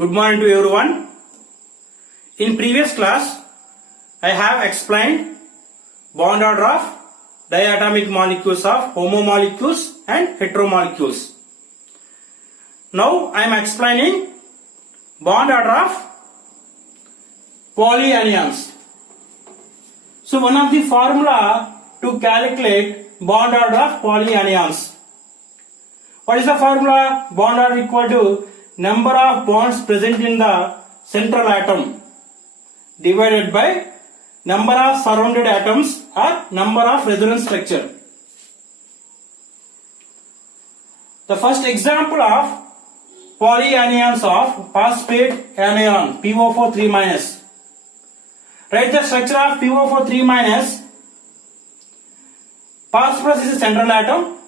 Good morning to everyone. In previous class, I have explained bond order of diatomic molecules of homomolecules and heteromolecules. Now I am explaining bond order of polyanions. So one of the formula to calculate bond order of polyanions. What is the formula? Bond order equal to number of bonds present in the central atom divided by number of surrounded atoms or number of resonance structure. The first example of polyanions of phosphate anion PO4 3-. Write the structure of PO4 3-. Phosphorus is a central atom.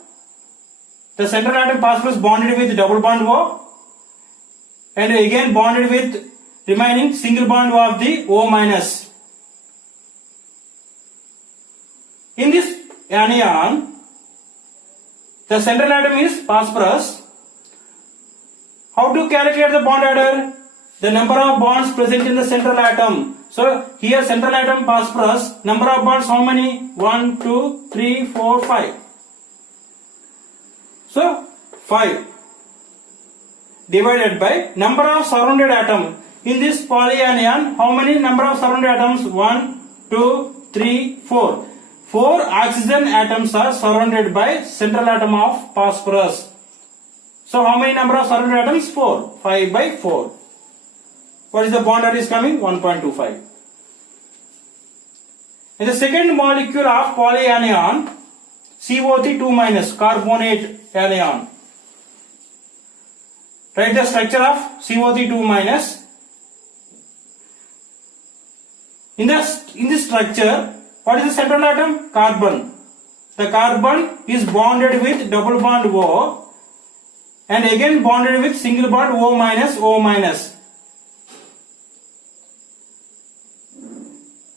The central atom phosphorus bonded with double bond O and again bonded with remaining single bond of the O-. In this anion, the central atom is phosphorus. How to calculate the bond order? The number of bonds present in the central atom. So here central atom phosphorus, number of bonds how many? 1, 2, 3, 4, 5. So 5 divided by number of surrounded atom. In this polyanion, how many number of surrounded atoms? 1, 2, 3, 4. 4 oxygen atoms are surrounded by central atom of phosphorus. So how many number of surrounded atoms? 4. 5 by 4. What is the bond order is coming? 1.25. In the second molecule of polyanion, CO3 2- carbonate anion. Write the structure of CO3 2-. In this structure, what is the central atom? Carbon. The carbon is bonded with double bond O and again bonded with single bond O-.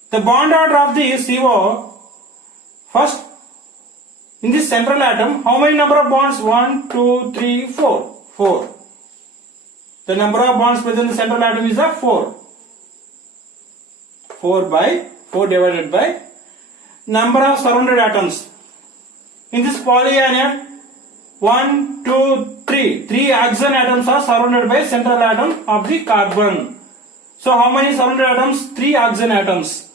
The bond order of the CO, first in this central atom, how many number of bonds? 1, 2, 3, 4. 4. The number of bonds present in the central atom is 4. 4 divided by number of surrounded atoms. In this polyanion, 1, 2, 3. 3 oxygen atoms are surrounded by central atom of the carbon. So how many surrounded atoms? 3 oxygen atoms.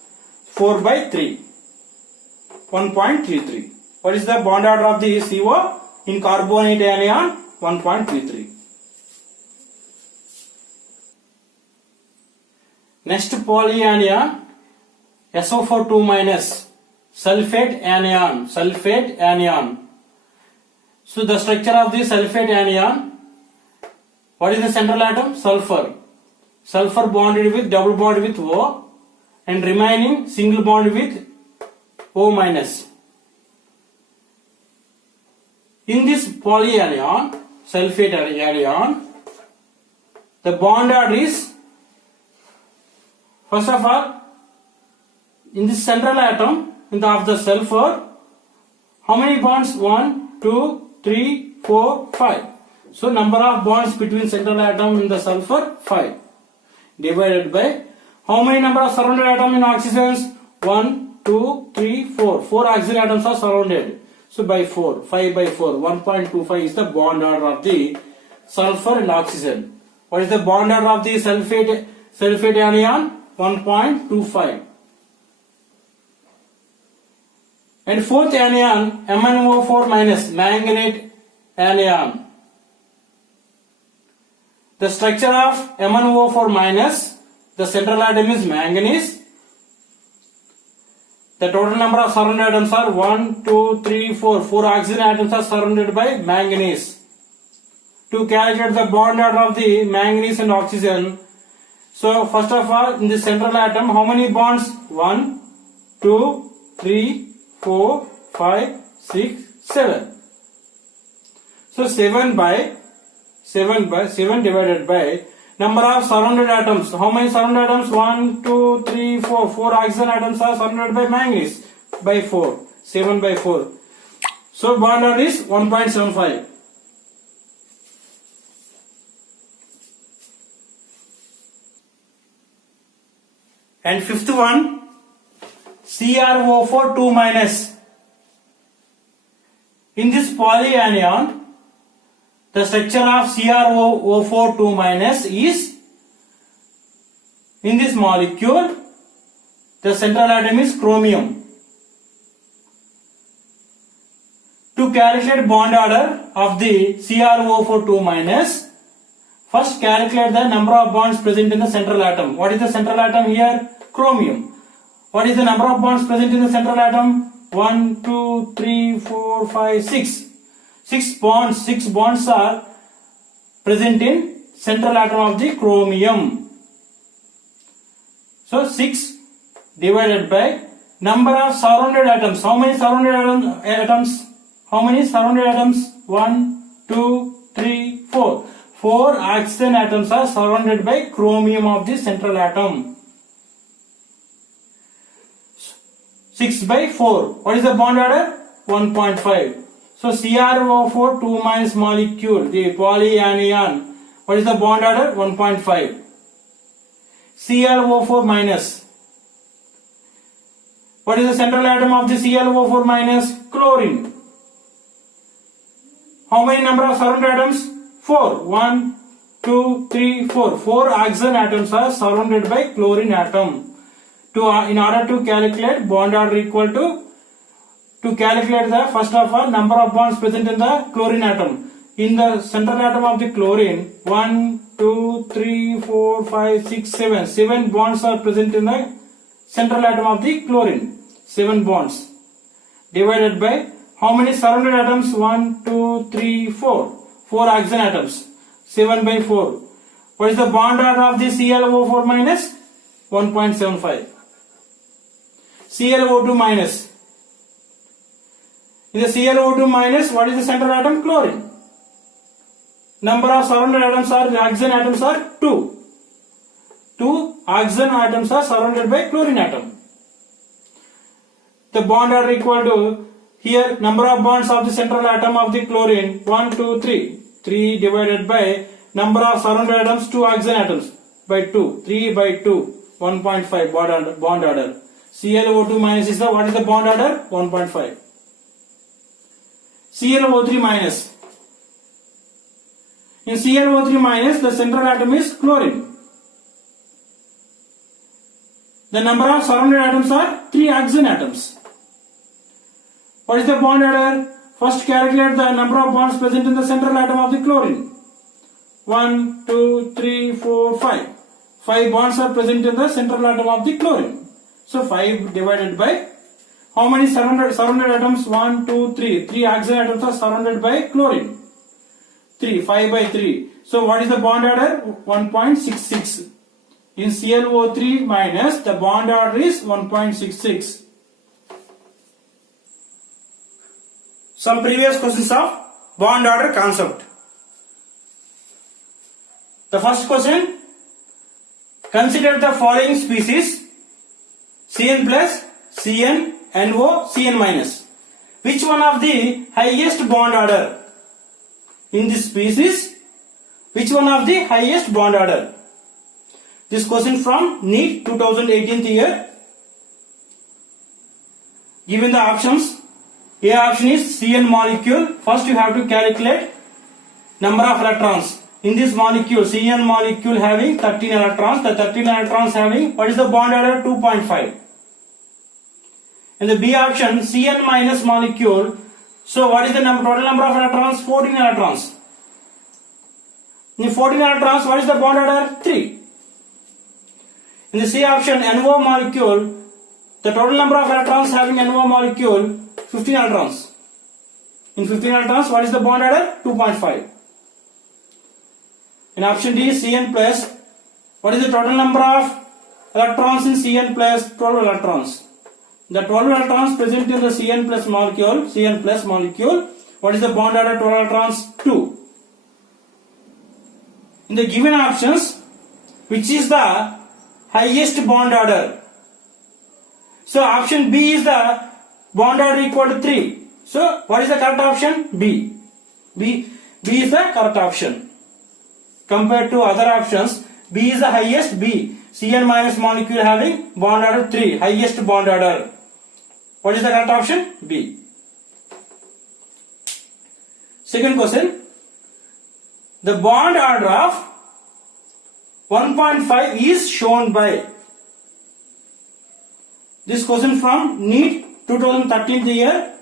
4 by 3. 1.33. What is the bond order of the CO in carbonate anion? 1.33. Next polyanion, SO4 2-, sulfate anion. So the structure of the sulfate anion, what is the central atom? Sulfur. Sulfur bonded with double bond with O and remaining single bond with O-. In this polyanion, sulfate anion, the bond order is, first of all, in this central atom of the sulfur, how many bonds? 1, 2, 3, 4, 5. So number of bonds between central atom and the sulfur, 5. Divided by how many number of surrounded atom in oxygens? 1, 2, 3, 4. 4 oxygen atoms are surrounded. So by 4, 5 by 4, 1.25 is the bond order of the sulfur and oxygen. What is the bond order of the sulfate anion? 1.25. And fourth anion, MnO4- manganate anion. The structure of MnO4-, the central atom is manganese. The total number of surrounded atoms are 1, 2, 3, 4. 4 oxygen atoms are surrounded by manganese. To calculate the bond order of the manganese and oxygen, so first of all, in the central atom, how many bonds? 1, 2, 3, 4, 5, 6, 7. So 7 divided by number of surrounded atoms. How many surrounded atoms? 1, 2, 3, 4. 4 oxygen atoms are surrounded by manganese by 4. 7 by 4. So bond order is 1.75. And fifth one, CrO4 2 minus. In this polyanion, the structure of CrO4 2 minus is, in this molecule, the central atom is chromium. To calculate bond order of the CrO4 2 minus, first calculate the number of bonds present in the central atom. What is the central atom here? Chromium. What is the number of bonds present in the central atom? 1, 2, 3, 4, 5, 6. 6 bonds are present in central atom of the chromium. So 6 divided by number of surrounded atoms. How many surrounded atoms? How many surrounded atoms? 1, 2, 3, 4. 4 oxygen atoms are surrounded by chromium of the central atom. 6 by 4. What is the bond order? 1.5. So CrO4 2 minus molecule, the polyanion. What is the bond order? 1.5. ClO4 minus. What is the central atom of the ClO4 minus? Chlorine. How many number of surrounded atoms? 4. 1, 2, 3, 4. 4 oxygen atoms are surrounded by chlorine atom. In order to calculate bond order equal to calculate the first of all number of bonds present in the chlorine atom. In the central atom of the chlorine, 1, 2, 3, 4, 5, 6, 7. 7 bonds are present in the central atom of the chlorine. 7 bonds. Divided by how many surrounded atoms? 1, 2, 3, 4. 4 oxygen atoms. 7 by 4. What is the bond order of the ClO4 minus? 1.75. ClO2 minus. In the ClO2 minus, what is the central atom? Chlorine. Number of surrounded atoms are, the oxygen atoms are 2. 2 oxygen atoms are surrounded by chlorine atom. The bond order equal to, here number of bonds of the central atom of the chlorine, 1, 2, 3. 3 divided by number of surrounded atoms, 2 oxygen atoms by 2. 3 by 2. 1.5 bond order. ClO2 minus is the, what is the bond order? 1.5. ClO3 minus. In ClO3 minus, the central atom is chlorine. The number of surrounded atoms are 3 oxygen atoms. What is the bond order? First calculate the number of bonds present in the central atom of the chlorine. 1, 2, 3, 4, 5. 5 bonds are present in the central atom of the chlorine. So 5 divided by how many surrounded atoms? 1, 2, 3. 3 oxygen atoms are surrounded by chlorine. 3. 5 by 3. So what is the bond order? 1.66. In ClO3 minus, the bond order is 1.66. Some previous questions of bond order concept. The first question, consider the following species: Cn plus, Cn, NO, Cn minus. Which one of the highest bond order? In this species, which one of the highest bond order? This question from NEET 2018 year. Given the options, A option is Cn molecule. First you have to calculate number of electrons. In this molecule, Cn molecule having 13 electrons. The 13 electrons having, what is the bond order? 2.5. In the B option, Cn minus molecule. So what is the total number of electrons? 14 electrons. In the 14 electrons, what is the bond order? 3. In the C option, NO molecule, the total number of electrons having NO molecule, 15 electrons. In 15 electrons, what is the bond order? 2.5. In option D, Cn plus, what is the total number of electrons in Cn plus? 12 electrons. The 12 electrons present in the Cn plus molecule, what is the bond order? 12 electrons? 2. In the given options, which is the highest bond order? So option B is the bond order equal to 3. So what is the correct option? B is the correct option. Compared to other options, B is the highest. B. Cn minus molecule having bond order 3. Highest bond order. What is the correct option? B. Second question. The bond order of 1.5 is shown by. This question from NEET 2013 year.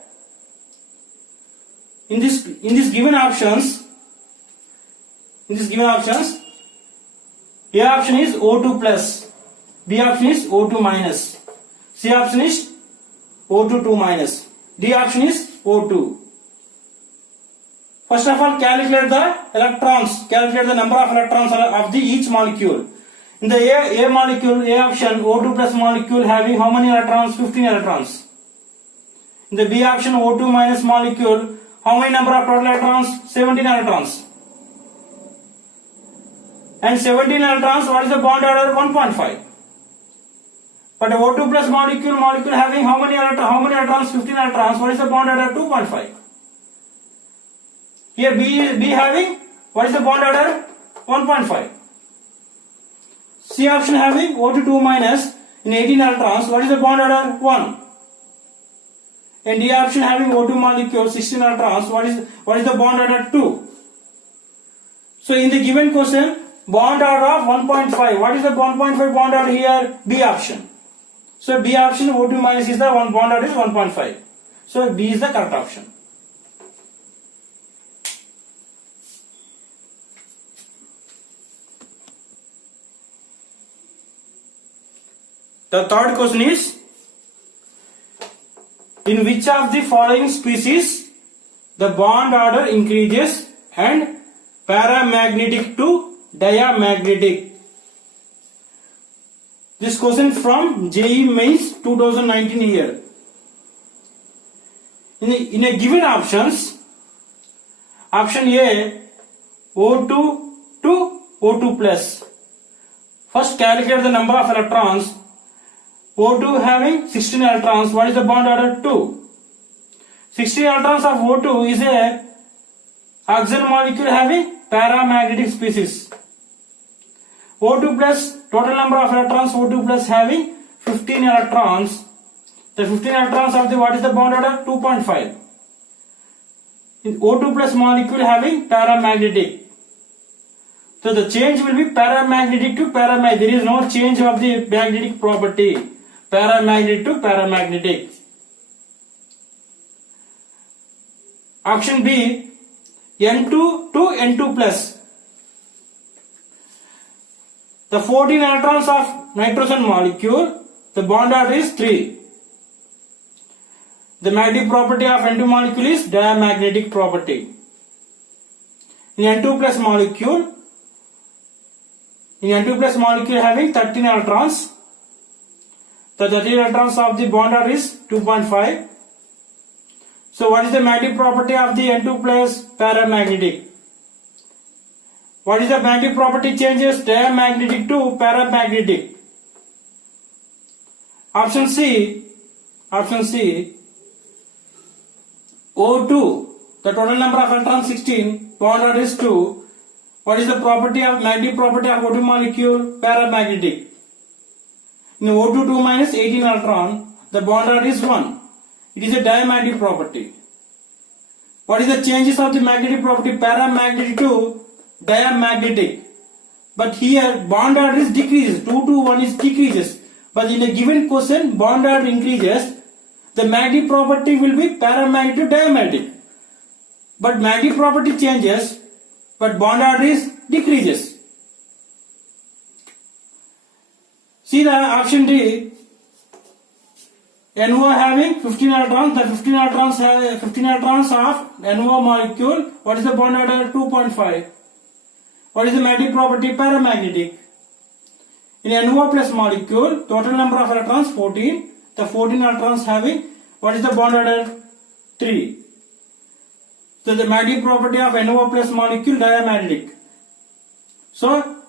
In this given options, A option is O2 plus, B option is O2 minus, C option is O2 2 minus, D option is O2. First of all, calculate the electrons, calculate the number of electrons of the each molecule. In the A molecule, A option, O2 plus molecule having how many electrons? 15 electrons. In the B option, O2 minus molecule, how many number of total electrons? 17 electrons. And 17 electrons, what is the bond order? 1.5. But O2 plus molecule having how many electrons? 15 electrons. What is the bond order? 2.5. Here B having, what is the bond order? 1.5. C option having O2 2 minus in 18 electrons. What is the bond order? 1. And D option having O2 molecule 16 electrons. What is the bond order? 2. So in the given question, bond order of 1.5. What is the 1.5 bond order here? B option. So B option O2 minus is the bond order is 1.5. So B is the correct option. The third question is, in which of the following species the bond order increases and paramagnetic to diamagnetic? This question from JEE Mains 2019 year. In a given options, option A, O2 to O2 plus. First calculate the number of electrons. O2 having 16 electrons. What is the bond order? 2. 16 electrons of O2 is a oxygen molecule having paramagnetic species. O2 plus, total number of electrons, O2 plus having 15 electrons. The 15 electrons of the, what is the bond order? 2.5. O2 plus molecule having paramagnetic. So the change will be paramagnetic to paramagnetic. There is no change of the magnetic property. Paramagnetic to paramagnetic. Option B, N2 to N2 plus. The 14 electrons of nitrogen molecule, the bond order is 3. The magnetic property of N2 molecule is diamagnetic property. In N2 plus molecule having 13 electrons, the 13 electrons of the bond order is 2.5. So what is the magnetic property of the N2 plus? Paramagnetic. What is the magnetic property changes? Diamagnetic to paramagnetic. Option C, O2, the total number of electrons 16, bond order is 2. What is the magnetic property of O2 molecule? Paramagnetic. In O2 2 minus 18 electron, the bond order is 1. It is a diamagnetic property. What is the changes of the magnetic property? Paramagnetic to diamagnetic. But here bond order is decreases. 2 to 1 is decreases. But in a given question, bond order increases. The magnetic property will be paramagnetic to diamagnetic. But magnetic property changes, but bond order is decreases. See the option D, NO having 15 electrons, the 15 electrons of NO molecule, what is the bond order? 2.5. What is the magnetic property? Paramagnetic. In NO plus molecule, total number of electrons 14, the 14 electrons having, what is the bond order? 3. So the magnetic property of NO plus molecule diamagnetic. So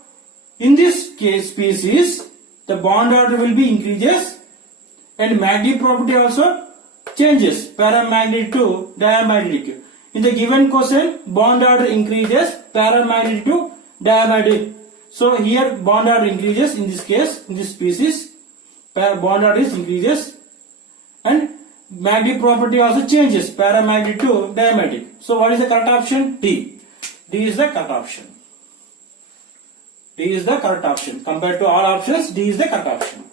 in this case species, the bond order will be increases and magnetic property also changes, paramagnetic to diamagnetic. In the given question, bond order increases, paramagnetic to diamagnetic. So here bond order increases in this case, in this species, bond order is increases, and magnetic property also changes, paramagnetic to diamagnetic. So what is the correct option? D. D is the correct option. D is the correct option. Compared to all options, D is the correct option.